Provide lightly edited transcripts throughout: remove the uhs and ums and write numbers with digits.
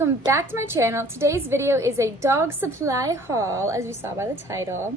welcome back to my channel. Today's video is a dog supply haul, as you saw by the title.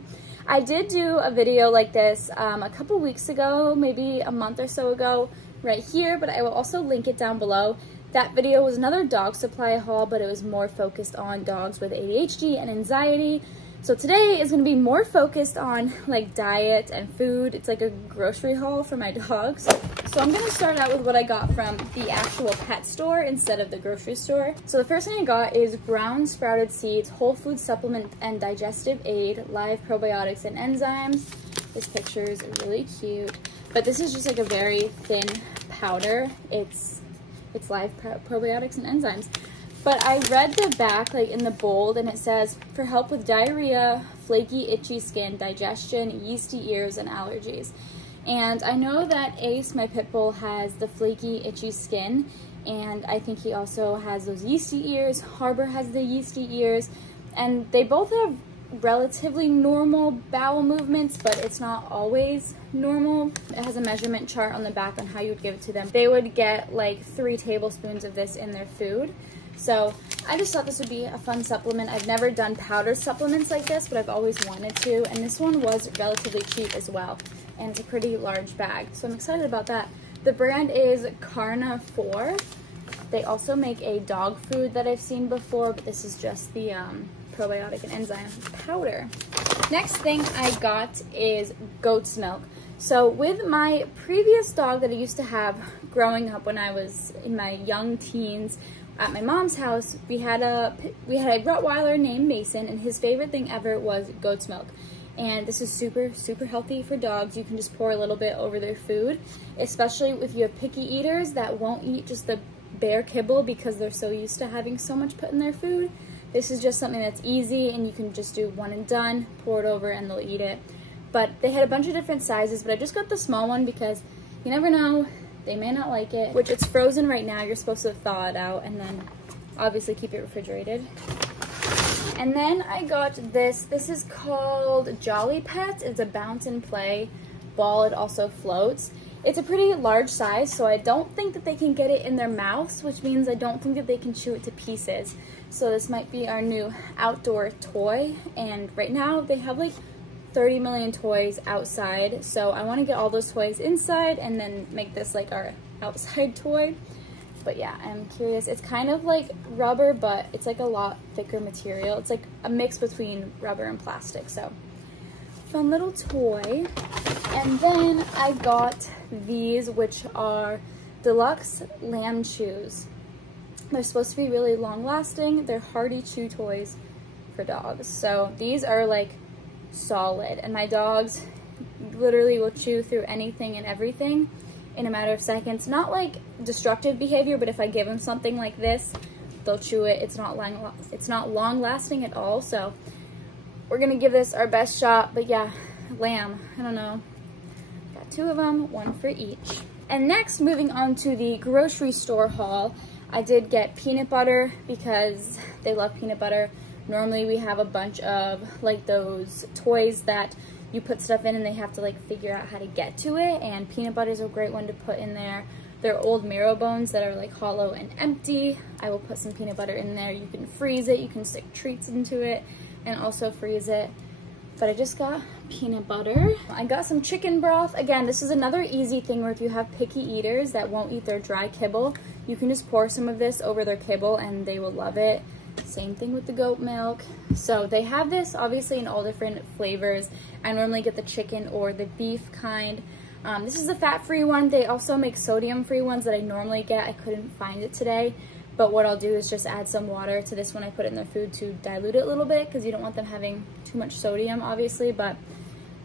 I did do a video like this a couple weeks ago, maybe a month or so ago, right here, but I will also link it down below. That video was another dog supply haul, but it was more focused on dogs with ADHD and anxiety. So today is going to be more focused on like diet and food. It's like a grocery haul for my dogs. So I'm going to start out with what I got from the actual pet store instead of the grocery store. So the first thing I got is brown sprouted seeds, whole food supplement and digestive aid, live probiotics and enzymes. This picture is really cute, but this is just like a very thin powder. It's live probiotics and enzymes. But I read the back, like in the bold, and it says, for help with diarrhea, flaky, itchy skin, digestion, yeasty ears, and allergies. And I know that Ace, my pit bull, has the flaky, itchy skin, and I think he also has those yeasty ears. Harbor has the yeasty ears, and they both have relatively normal bowel movements, but it's not always normal. It has a measurement chart on the back on how you would give it to them. They would get like 3 tablespoons of this in their food. So I just thought this would be a fun supplement. I've never done powder supplements like this, but I've always wanted to, and this one was relatively cheap as well, and it's a pretty large bag, so I'm excited about that. The brand is Carna 4. They also make a dog food that I've seen before, but this is just the probiotic and enzyme powder. Next thing I got is goat's milk. So with my previous dog that I used to have growing up when I was in my young teens, at my mom's house, we had a Rottweiler named Mason, and his favorite thing ever was goat's milk. And this is super healthy for dogs. You can just pour a little bit over their food, especially if you have picky eaters that won't eat just the bare kibble because they're so used to having so much put in their food. This is just something that's easy, and you can just do one and done, pour it over, and they'll eat it. But they had a bunch of different sizes, but I just got the small one because you never know, they may not like it, which it's frozen right now. You're supposed to thaw it out and then obviously keep it refrigerated. And then I got this. This is called Jolly Pet. It's a bounce and play ball. It also floats. It's a pretty large size, so I don't think that they can get it in their mouths, which means I don't think that they can chew it to pieces. So this might be our new outdoor toy. And right now they have like 30 million toys outside, so I want to get all those toys inside and then make this like our outside toy. But yeah, I'm curious. It's kind of like rubber, but it's like a lot thicker material. It's like a mix between rubber and plastic, so fun little toy. And then I got these, which are deluxe lamb chews. They're supposed to be really long lasting. They're hearty chew toys for dogs. So these are like solid, and my dogs literally will chew through anything and everything in a matter of seconds. Not like destructive behavior, but if I give them something like this, they'll chew it. It's not long lasting at all, so we're gonna give this our best shot. But yeah, lamb, I don't know, got 2 of them, 1 for each. And next, moving on to the grocery store haul, I did get peanut butter because they love peanut butter. Normally we have a bunch of like those toys that you put stuff in and they have to like figure out how to get to it, and peanut butter is a great one to put in there. They're old marrow bones that are like hollow and empty. I will put some peanut butter in there. You can freeze it, you can stick treats into it and also freeze it. But I just got peanut butter. I got some chicken broth. Again, this is another easy thing where if you have picky eaters that won't eat their dry kibble, you can just pour some of this over their kibble and they will love it. Same thing with the goat milk. So they have this obviously in all different flavors. I normally get the chicken or the beef kind. This is the fat-free one. They also make sodium-free ones that I normally get. I couldn't find it today, but what I'll do is just add some water to this when I put it in their food to dilute it a little bit, because you don't want them having too much sodium obviously. But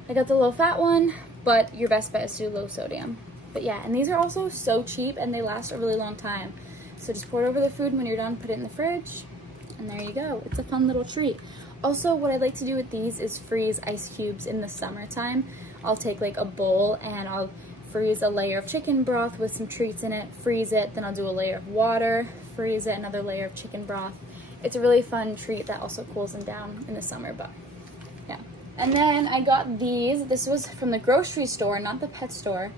I got the low-fat one, but your best bet is to do low sodium. But yeah, and these are also so cheap and they last a really long time. So just pour it over the food, and when you're done, put it in the fridge. And there you go. It's a fun little treat. Also, what I like to do with these is freeze ice cubes in the summertime. I'll take like a bowl and I'll freeze a layer of chicken broth with some treats in it, freeze it, then I'll do a layer of water, freeze it, another layer of chicken broth. It's a really fun treat that also cools them down in the summer, but yeah. And then I got these. This was from the grocery store, not the pet store.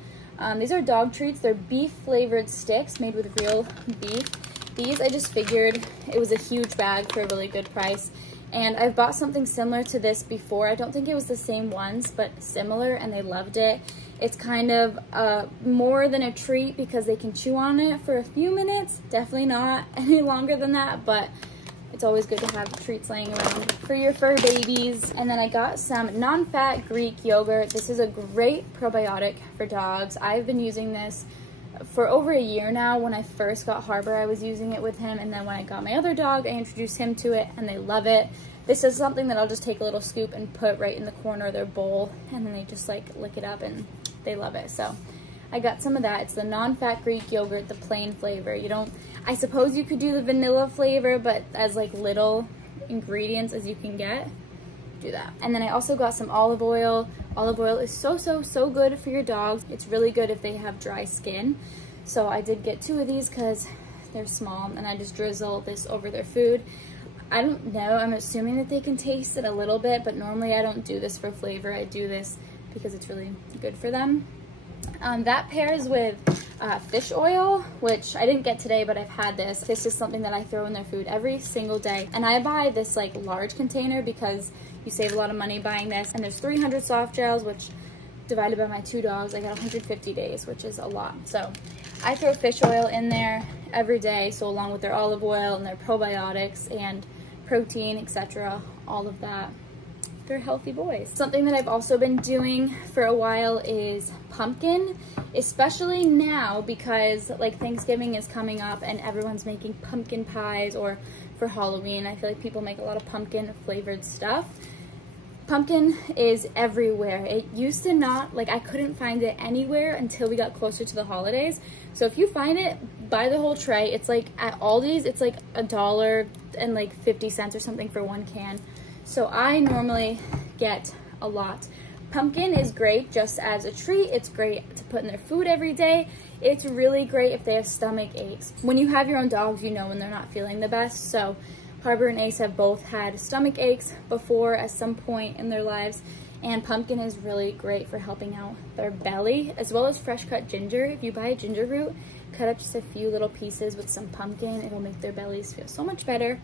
These are dog treats. They're beef flavored sticks made with real beef. These, I just figured it was a huge bag for a really good price. And I've bought something similar to this before. I don't think it was the same ones, but similar, and they loved it. It's kind of more than a treat because they can chew on it for a few minutes. Definitely not any longer than that, but it's always good to have treats laying around for your fur babies. And then I got some non-fat Greek yogurt. This is a great probiotic for dogs. I've been using this for over a year now. When I first got Harbor, I was using it with him, and then when I got my other dog, I introduced him to it, and they love it. This is something that I'll just take a little scoop and put right in the corner of their bowl, and then they just like lick it up and they love it. So I got some of that. It's the non-fat Greek yogurt, the plain flavor. You don't, I suppose you could do the vanilla flavor, but as like little ingredients as you can get, do that. And then I also got some olive oil. Olive oil is so good for your dogs. It's really good if they have dry skin. So I did get 2 of these because they're small, and I just drizzle this over their food. I don't know, I'm assuming that they can taste it a little bit, but normally I don't do this for flavor. I do this because it's really good for them. That pairs with fish oil, which I didn't get today, but I've had this. This is something that I throw in their food every single day. And I buy this like large container because you save a lot of money buying this. And there's 300 soft gels, which divided by my 2 dogs, I got 150 days, which is a lot. So I throw fish oil in there every day. So along with their olive oil and their probiotics and protein, etc., all of that. They're healthy boys. Something that I've also been doing for a while is pumpkin, especially now because like Thanksgiving is coming up and everyone's making pumpkin pies, or for Halloween, I feel like people make a lot of pumpkin flavored stuff. Pumpkin is everywhere. It used to not, like I couldn't find it anywhere until we got closer to the holidays. So if you find it, buy the whole tray. It's like at Aldi's, it's like $1.50 or something for 1 can. So I normally get a lot. Pumpkin is great just as a treat. It's great to put in their food every day. It's really great if they have stomach aches. When you have your own dogs, you know when they're not feeling the best. So Harbor and Ace have both had stomach aches before at some point in their lives, and pumpkin is really great for helping out their belly, as well as fresh cut ginger. If you buy a ginger root, cut up just a few little pieces with some pumpkin. It'll make their bellies feel so much better,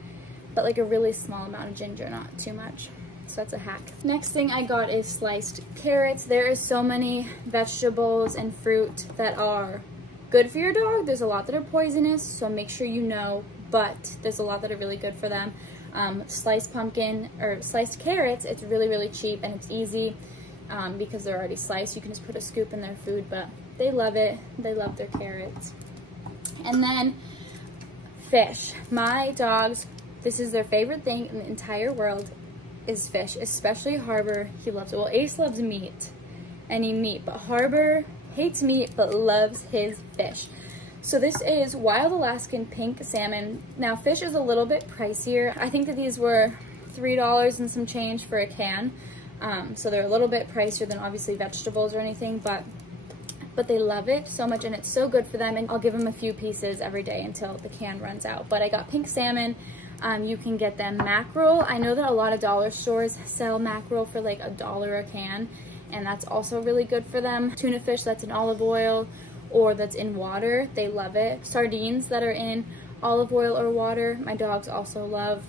but like a really small amount of ginger, not too much. So that's a hack. Next thing I got is sliced carrots. There is so many vegetables and fruit that are good for your dog. There's a lot that are poisonous, so make sure you know, but there's a lot that are really good for them. Sliced pumpkin or sliced carrots, it's really cheap and it's easy because they're already sliced. You can just put a scoop in their food, but they love it. They love their carrots. And then fish. My dogs, this is their favorite thing in the entire world is fish, especially Harbor. He loves it. Well, Ace loves meat, any meat, but Harbor hates meat but loves his fish. So this is wild Alaskan pink salmon. Now fish is a little bit pricier. I think that these were $3 and some change for a can. So they're a little bit pricier than obviously vegetables or anything, but they love it so much and it's so good for them. And I'll give them a few pieces every day until the can runs out. But I got pink salmon. You can get them mackerel. I know that a lot of dollar stores sell mackerel for like $1 a can, and that's also really good for them. Tuna fish that's in olive oil or that's in water, they love it. Sardines that are in olive oil or water, my dogs also love.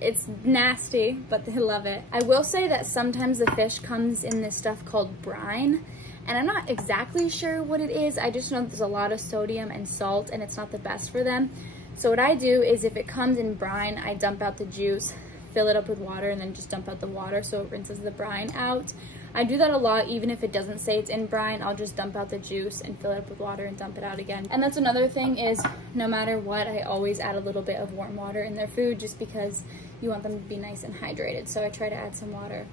It's nasty, but they love it. I will say that sometimes the fish comes in this stuff called brine, and I'm not exactly sure what it is. I just know that there's a lot of sodium and salt and it's not the best for them. So what I do is if it comes in brine, I dump out the juice, fill it up with water, and then just dump out the water so it rinses the brine out. I do that a lot. Even if it doesn't say it's in brine, I'll just dump out the juice and fill it up with water and dump it out again. And that's another thing is no matter what, I always add a little bit of warm water in their food just because you want them to be nice and hydrated. So I try to add some water.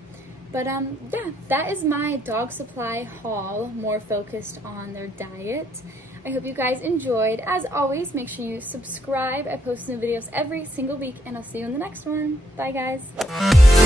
But yeah, that is my dog supply haul, more focused on their diet. I hope you guys enjoyed. As always, make sure you subscribe. I post new videos every single week, and I'll see you in the next one. Bye, guys.